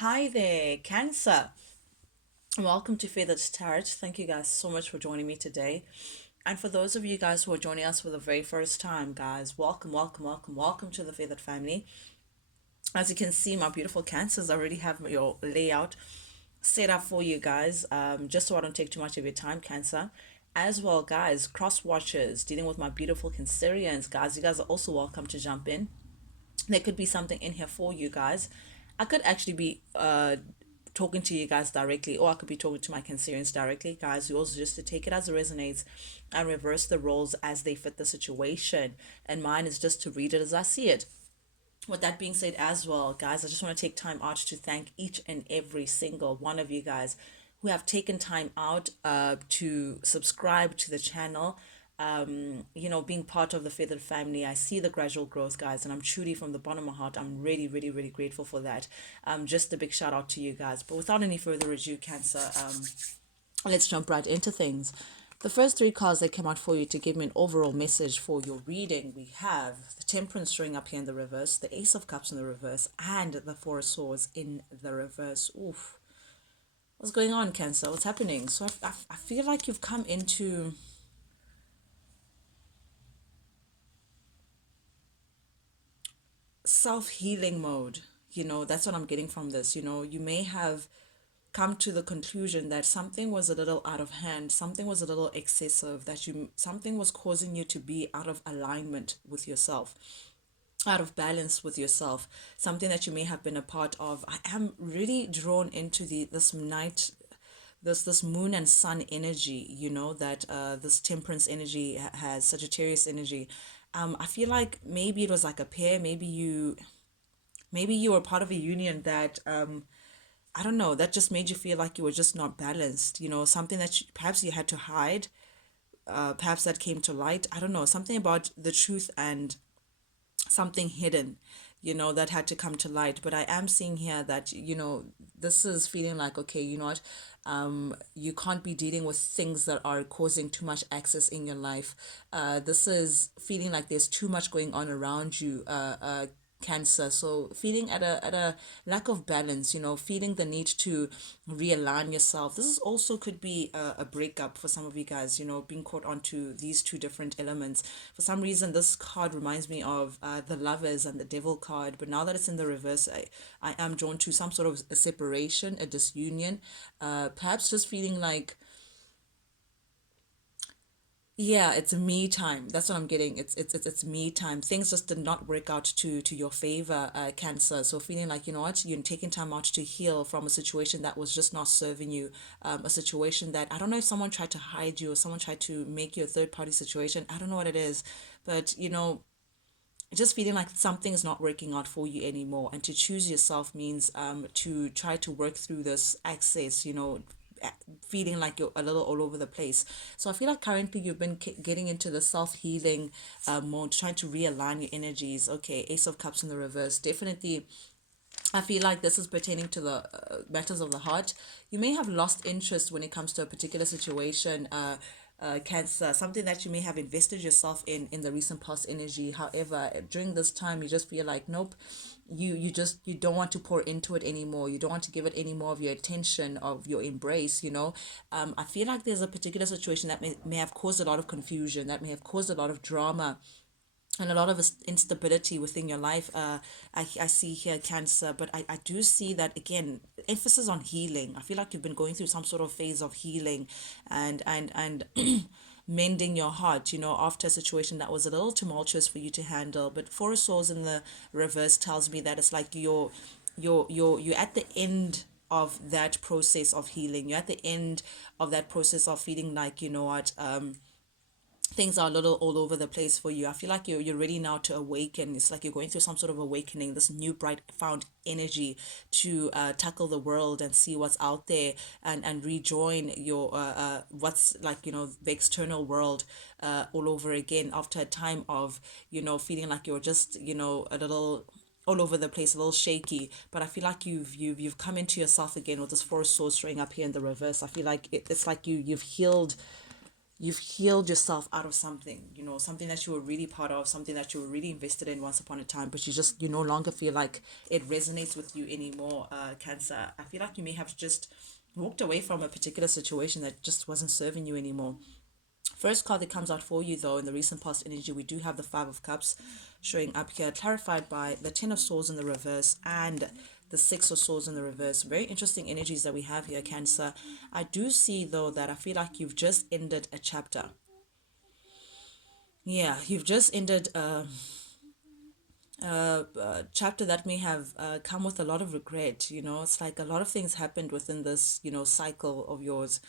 Hi there, Cancer. Welcome to Feathered Tarot. Thank you guys so much for joining me today. And for those of you guys who are joining us for the very first time, guys, welcome, welcome, welcome, welcome to the Feathered family. As you can see, my beautiful Cancers already have your layout set up for you guys, just so I don't take too much of your time, Cancer. As well, guys, cross watchers dealing with my beautiful Cancerians, guys, you guys are also welcome to jump in. There could be something in here for you guys. I could actually be talking to you guys directly, or I could be talking to my Cancerians directly, guys. You also just to take it as it resonates and reverse the roles as they fit the situation. And mine is just to read it as I see it. With that being said, as well, guys, I just want to take time out to thank each and every single one of you guys who have taken time out to subscribe to the channel, being part of the Feathered family. I see the gradual growth, guys, and I'm truly from the bottom of my heart, I'm really, really, really grateful for that. Just a big shout out to you guys. But without any further ado, Cancer, let's jump right into things. The first three cards that came out for you to give me an overall message for your reading, we have the Temperance showing up here in the reverse, the Ace of Cups in the reverse, and the Four of Swords in the reverse. Oof. What's going on, Cancer? What's happening? So I feel like you've come into self-healing mode. That's what I'm getting from this. You may have come to the conclusion that something was a little out of hand, something was a little excessive, that something was causing you to be out of alignment with yourself, out of balance with yourself, something that you may have been a part of. I am really drawn into this night, this moon and sun energy, that this Temperance energy has, Sagittarius energy. I feel like maybe it was like a pair, maybe you were part of a union that I don't know, that just made you feel like you were just not balanced, something that perhaps you had to hide, perhaps that came to light. I don't know, something about the truth and something hidden, that had to come to light. But I am seeing here that, this is feeling like, okay, you know what? You can't be dealing with things that are causing too much access in your life. This is feeling like there's too much going on around you. Cancer, so feeling at a lack of balance, feeling the need to realign yourself. This is also could be a breakup for some of you guys, being caught onto these two different elements. For some reason this card reminds me of the Lovers and the Devil card, but now that it's in the reverse, I am drawn to some sort of a separation, a disunion, perhaps just feeling like, yeah, it's me time. That's what I'm getting. It's me time. Things just did not work out to your favor, Cancer. So feeling like, you know what, you're taking time out to heal from a situation that was just not serving you, a situation that, I don't know if someone tried to hide you or someone tried to make you a third party situation. I don't know what it is, but just feeling like something is not working out for you anymore, and to choose yourself means to try to work through this access, feeling like you're a little all over the place. So I feel like currently you've been getting into the self-healing mode, trying to realign your energies. Okay, Ace of Cups in the reverse, definitely. I feel like this is pertaining to the matters of the heart. You may have lost interest when it comes to a particular situation, Cancer, something that you may have invested yourself in the recent past energy. However, during this time, you just feel like, nope, you don't want to pour into it anymore. You don't want to give it any more of your attention, of your embrace. I feel like there's a particular situation that may have caused a lot of confusion, that may have caused a lot of drama and a lot of instability within your life. I see here, Cancer, but I do see that, again, emphasis on healing. I feel like you've been going through some sort of phase of healing and mending your heart, after a situation that was a little tumultuous for you to handle. But Four of Swords in the reverse tells me that it's like you're at the end of that process of healing. You're at the end of that process of feeling like, you know what, things are a little all over the place for you. I feel like you're ready now to awaken. It's like you're going through some sort of awakening, this new bright found energy to tackle the world and see what's out there, and rejoin your what's like, the external world all over again, after a time of, feeling like you're just, a little all over the place, a little shaky. But I feel like you've come into yourself again with this Four of Swords showing up here in the reverse. I feel like it's like you've healed, you've healed yourself out of something, something that you were really part of, something that you were really invested in once upon a time, but you no longer feel like it resonates with you anymore. Cancer, I feel like you may have just walked away from a particular situation that just wasn't serving you anymore. First card that comes out for you, though, in the recent past energy, we do have the Five of Cups showing up here, clarified by the Ten of Swords in the reverse and the Six of Swords in the reverse. Very interesting energies that we have here, Cancer. I do see, though, that I feel like you've just ended a chapter. Yeah, you've just ended a chapter that may have come with a lot of regret. It's like a lot of things happened within this, cycle of yours.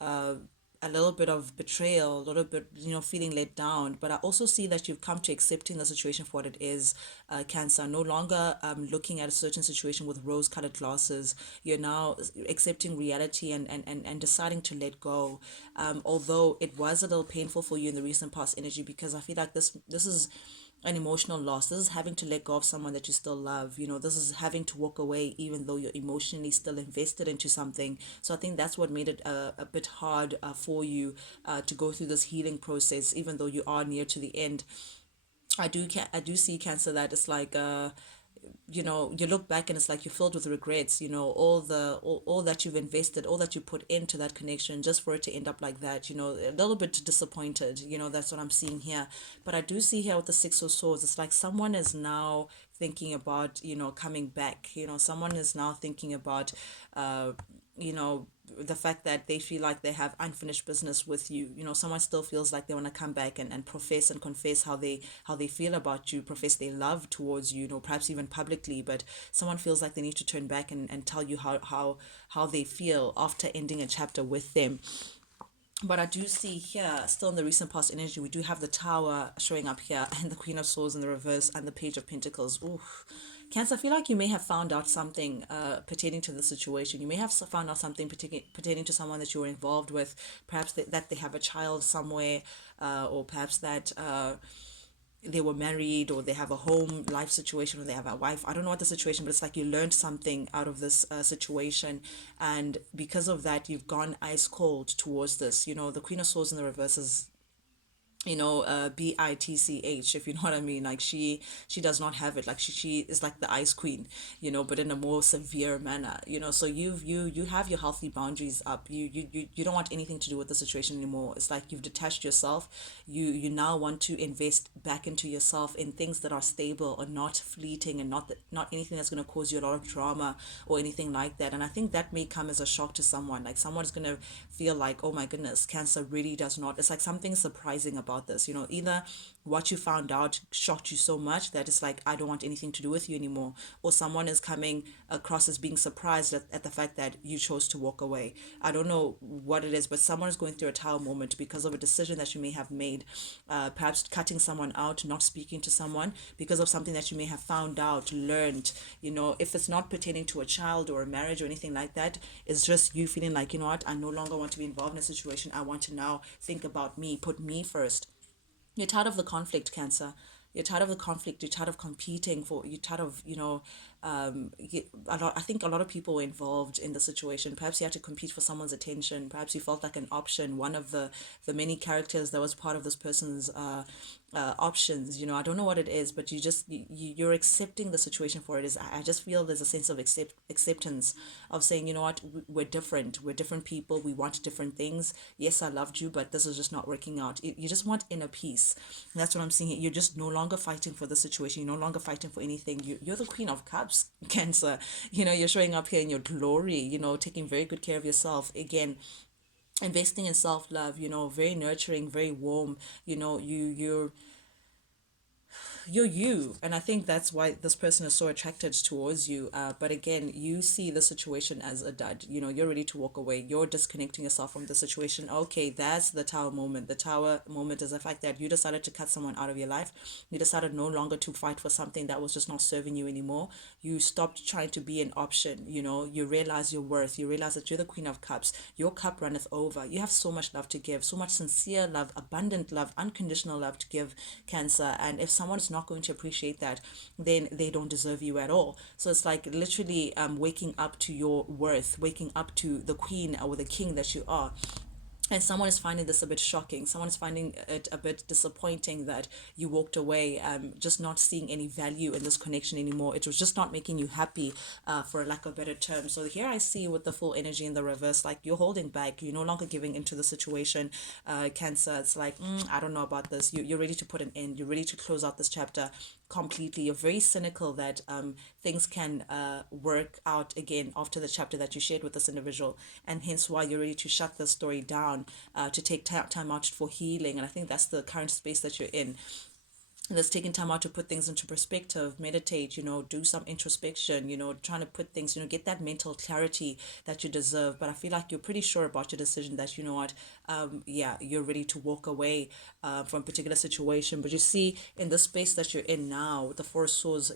Uh, a little bit of betrayal, a little bit, feeling let down. But I also see that you've come to accepting the situation for what it is, Cancer. No longer looking at a certain situation with rose-colored glasses. You're now accepting reality and deciding to let go. Although it was a little painful for you in the recent past energy, because I feel like this is an emotional loss. This is having to let go of someone that you still love. This is having to walk away even though you're emotionally still invested into something. So I think that's what made it a bit hard for you to go through this healing process, even though you are near to the end. I do see, Cancer, that it's like you look back and it's like you're filled with regrets, all that you've invested, all that you put into that connection, just for it to end up like that, a little bit disappointed. That's what I'm seeing here. But I do see here with the Six of Swords, it's like someone is now thinking about, coming back. Someone is now thinking about you know the fact that they feel like they have unfinished business with you. Someone still feels like they want to come back and profess and confess how they feel about you, profess their love towards you, perhaps even publicly. But someone feels like they need to turn back and tell you how they feel after ending a chapter with them. But I do see here, still in the recent past energy, we do have the Tower showing up here, and the Queen of Swords in the reverse, and the Page of Pentacles. Ooh. Cancer, I feel like you may have found out something pertaining to the situation. You may have found out something pertaining to someone that you were involved with. Perhaps that they have a child somewhere, or perhaps that they were married, or they have a home life situation, or they have a wife. I don't know what the situation, but it's like you learned something out of this situation, and because of that you've gone ice cold towards this. The Queen of Swords in the reverse is, bitch, if you know what I mean. Like she does not have it. Like she is like the ice queen, but in a more severe manner. So you have your healthy boundaries up. You don't want anything to do with the situation anymore. It's like you've detached yourself. You now want to invest back into yourself, in things that are stable or not fleeting, and not anything that's going to cause you a lot of drama or anything like that. And I think that may come as a shock to someone. Like someone's going to feel like, oh my goodness, Cancer really does not. It's like something surprising about this. Either what you found out shocked you so much that it's like, I don't want anything to do with you anymore, or someone is coming across as being surprised at the fact that you chose to walk away. I don't know what it is, but someone is going through a tower moment because of a decision that you may have made, perhaps cutting someone out, not speaking to someone because of something that you may have found out, learned. If it's not pertaining to a child or a marriage or anything like that, it's just you feeling like, you know what, I no longer want to be involved in a situation. I want to now think about me, put me first. You're tired of the conflict, Cancer. You're tired of the conflict. You're tired of competing for. You're tired of, I think a lot of people were involved in the situation. Perhaps you had to compete for someone's attention. Perhaps you felt like an option, one of the many characters that was part of this person's options. I don't know what it is, but you're accepting the situation for it. Is I just feel there's a sense of acceptance of saying, you know what, we're different. We're different people. We want different things. Yes, I loved you, but this is just not working out. You just want inner peace. And that's what I'm seeing here. You're just no longer fighting for the situation. You're no longer fighting for anything. You're the Queen of Cups, Cancer. You're showing up here in your glory. Taking very good care of yourself. Again, investing in self-love, very nurturing, very warm. You're you, and I think that's why this person is so attracted towards you. But again, you see the situation as a dud. You're ready to walk away. You're disconnecting yourself from the situation. Okay, that's the Tower moment. The Tower moment is the fact that you decided to cut someone out of your life. You decided no longer to fight for something that was just not serving you anymore. You stopped trying to be an option. You realize your worth. You realize that you're the Queen of Cups. Your cup runneth over. You have so much love to give, so much sincere love, abundant love, unconditional love to give, Cancer. And if someone's not going to appreciate that, then they don't deserve you at all. So it's like literally waking up to your worth, waking up to the queen or the king that you are. and someone is finding this a bit shocking, someone is finding it a bit disappointing that you walked away, just not seeing any value in this connection anymore. It was just not making you happy, for a lack of better term. So here I see with the full energy in the reverse, like you're holding back, you're no longer giving into the situation. Cancer, it's like, I don't know about this. You're ready to put an end, you're ready to close out this chapter completely. You're very cynical that things can work out again after the chapter that you shared with this individual, and hence why you're ready to shut the story down, to take time out for healing. And I think that's the current space that you're in. That's taking time out to put things into perspective, meditate, do some introspection, trying to put things, get that mental clarity that you deserve. But I feel like you're pretty sure about your decision that, you know what, yeah, you're ready to walk away from a particular situation. But you see, in the space that you're in now, with the Four of Swords,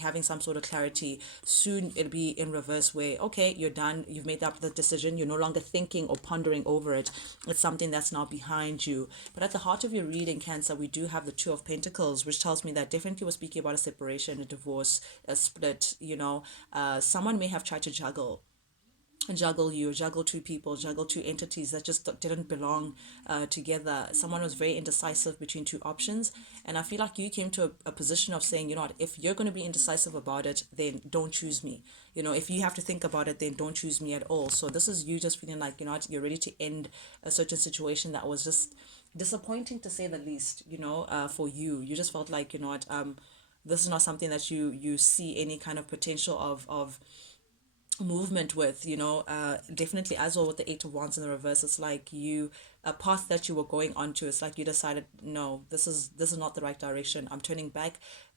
having some sort of clarity, soon it'll be in reverse where, okay, you're done, you've made up the decision, you're no longer thinking or pondering over it. It's something that's now behind you. But at the heart of your reading, Cancer, we do have the Two of Pentacles, which tells me that definitely we're speaking about a separation, a divorce, a split. Someone may have tried to juggle you, juggle two people, juggle two entities that just didn't belong together. Someone was very indecisive between two options. And I feel like you came to a position of saying, you know what, if you're going to be indecisive about it, then don't choose me. If you have to think about it, then don't choose me at all. So this is you just feeling like, you're ready to end a certain situation that was just disappointing, to say the least, for you. You just felt like, this is not something that you see any kind of potential of movement with. Definitely as well with the Eight of Wands in the reverse. It's like a path that you were going onto, it's like you decided, no, this is not the right direction, I'm turning back.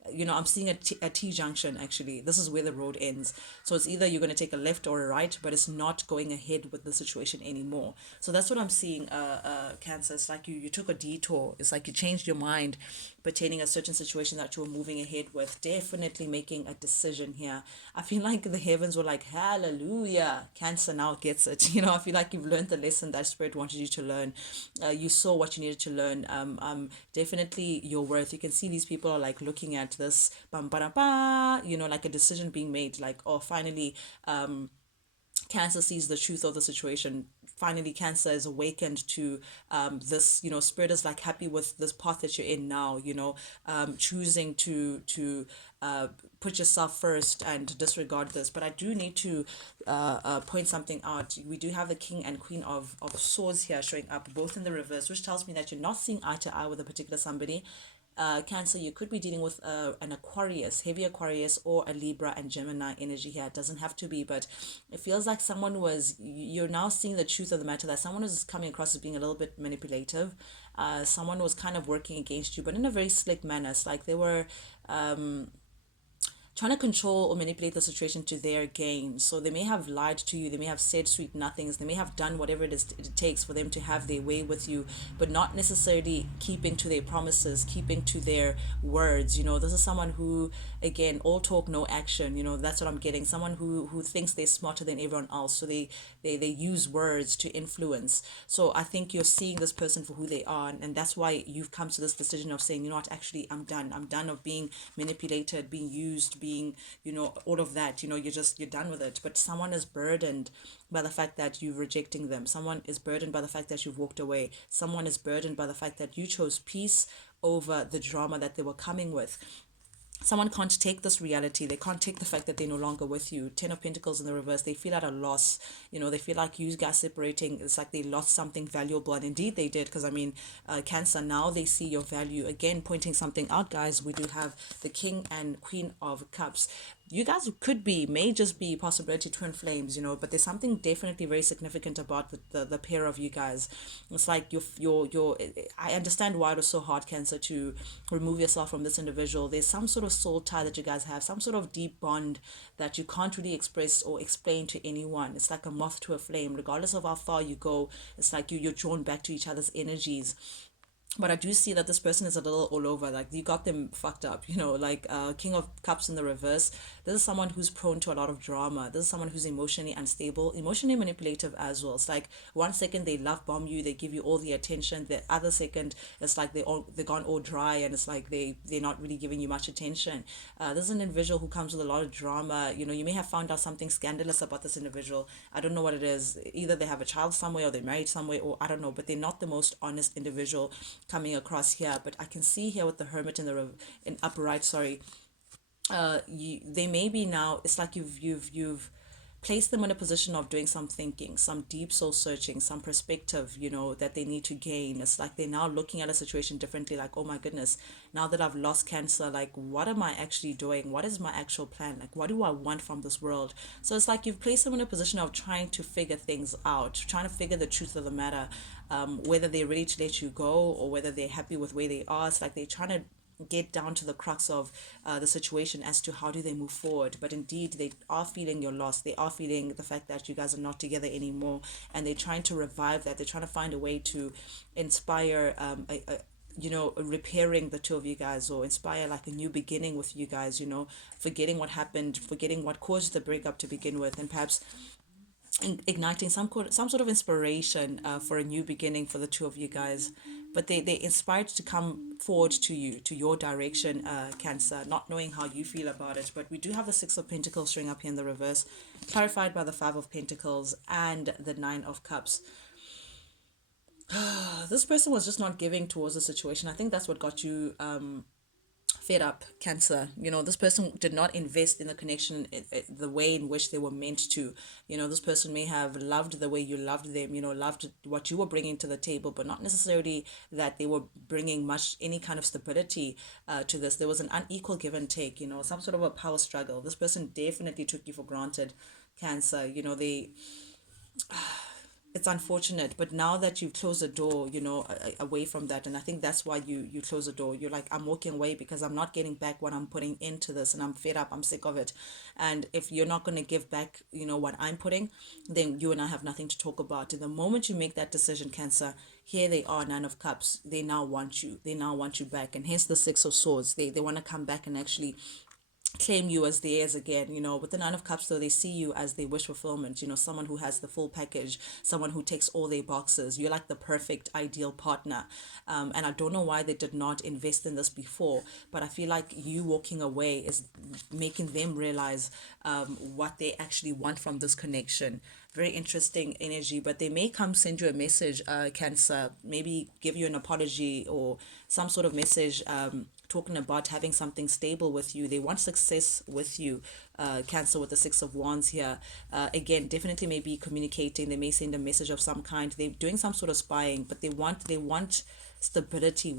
I'm seeing a T junction. Actually, this is where the road ends. So it's either you're going to take a left or a right, but it's not going ahead with the situation anymore. So that's what I'm seeing, Cancer. It's like you took a detour. It's like you changed your mind pertaining a certain situation that you were moving ahead with. Definitely making a decision here. I feel like the heavens were like, hallelujah, Cancer now gets it. I feel like you've learned the lesson that Spirit wanted you to learn. You saw what you needed to learn. Definitely your worth. You can see these people are like looking at this, bam, ba, ba, like a decision being made, like, oh, finally, Cancer sees the truth of the situation. Finally, Cancer is awakened to this. Spirit is like happy with this path that you're in now. Choosing to put yourself first and disregard this. But I do need to point something out. We do have the King and Queen of Swords here showing up, both in the reverse, which tells me that you're not seeing eye to eye with a particular somebody. Cancer, you could be dealing with an Aquarius, heavy Aquarius, or a Libra and Gemini energy here. It doesn't have to be, but it feels like you're now seeing the truth of the matter, that someone was coming across as being a little bit manipulative. Someone was kind of working against you, but in a very slick manner. It's like they were trying to control or manipulate the situation to their gain. So they may have lied to you, they may have said sweet nothings, they may have done whatever it takes for them to have their way with you, but not necessarily keeping to their promises, keeping to their words. This is someone who, again, all talk, no action. That's what I'm getting. Someone who thinks they're smarter than everyone else. So they use words to influence. So I think you're seeing this person for who they are, and that's why you've come to this decision of saying, you know what, actually, I'm done of being manipulated, being used, being, all of that. You're done with it. But someone is burdened by the fact that you're rejecting them. Someone is burdened by the fact that you've walked away. Someone is burdened by the fact that you chose peace over the drama that they were coming with. Someone can't take this reality. They can't take the fact that they're no longer with you. Ten of Pentacles in the reverse. They feel at a loss. They feel like you guys separating, it's like they lost something valuable. And indeed they did. Because Cancer, now they see your value. Again, pointing something out, guys. We do have the King and Queen of Cups. You guys may just be possibility twin flames, but there's something definitely very significant about the pair of you guys. It's like I understand why it was so hard, Cancer, to remove yourself from this individual. There's some sort of soul tie that you guys have, some sort of deep bond that you can't really express or explain to anyone. It's like a moth to a flame. Regardless of how far you go, it's like you're drawn back to each other's energies. But I do see that this person is a little all over. Like, you got them fucked up, like King of Cups in the reverse. This is someone who's prone to a lot of drama. This is someone who's emotionally unstable, emotionally manipulative as well. It's like one second they love bomb you, they give you all the attention. The other second it's like they're gone all dry, and it's like they're not really giving you much attention. This is an individual who comes with a lot of drama. You may have found out something scandalous about this individual. I don't know what it is. Either they have a child somewhere, or they're married somewhere, or I don't know. But they're not the most honest individual coming across here. But I can see here with the hermit in in upright. Sorry, they may be now. It's like you've placed them in a position of doing some thinking, some deep soul searching, some perspective, that they need to gain. It's like they're now looking at a situation differently, like, oh my goodness, now that I've lost Cancer, like, what am I actually doing? What is my actual plan? Like, what do I want from this world? So it's like you've placed them in a position of trying to figure things out, trying to figure the truth of the matter, whether they're ready to let you go or whether they're happy with where they are. It's like they're trying to get down to the crux of the situation as to how do they move forward. But indeed, they are feeling your loss. They are feeling the fact that you guys are not together anymore, and they're trying to revive that. They're trying to find a way to inspire repairing the two of you guys, or inspire like a new beginning with you guys, forgetting what happened, forgetting what caused the breakup to begin with, and perhaps igniting some sort of inspiration for a new beginning for the two of you guys. But they inspired to come forward to you, to your direction, Cancer, not knowing how you feel about it. But we do have the Six of Pentacles showing up here in the reverse, clarified by the Five of Pentacles and the Nine of Cups. This person was just not giving towards the situation. I think that's what got you fed up, Cancer. This person did not invest in the connection the way in which they were meant to. This person may have loved the way you loved them, loved what you were bringing to the table, but not necessarily that they were bringing any kind of stability to this. There was an unequal give and take, some sort of a power struggle. This person definitely took you for granted, Cancer. It's unfortunate, but now that you've closed the door, away from that, and I think that's why you close the door. You're like, I'm walking away because I'm not getting back what I'm putting into this, and I'm fed up, I'm sick of it. And if you're not going to give back, what I'm putting, then you and I have nothing to talk about. And the moment you make that decision, Cancer, here they are, Nine of Cups. They now want you back, and hence the Six of Swords. They want to come back and actually claim you as theirs again. With the Nine of Cups, though, they see you as their wish fulfillment, someone who has the full package, someone who takes all their boxes. You're like the perfect ideal partner. And I don't know why they did not invest in this before, but I feel like you walking away is making them realize what they actually want from this connection. Very interesting energy. But they may come send you a message, Cancer, maybe give you an apology or some sort of message, talking about having something stable with you. They want success with you, Cancer, with the Six of Wands here. Again, definitely may be communicating. They may send a message of some kind. They're doing some sort of spying, but they want stability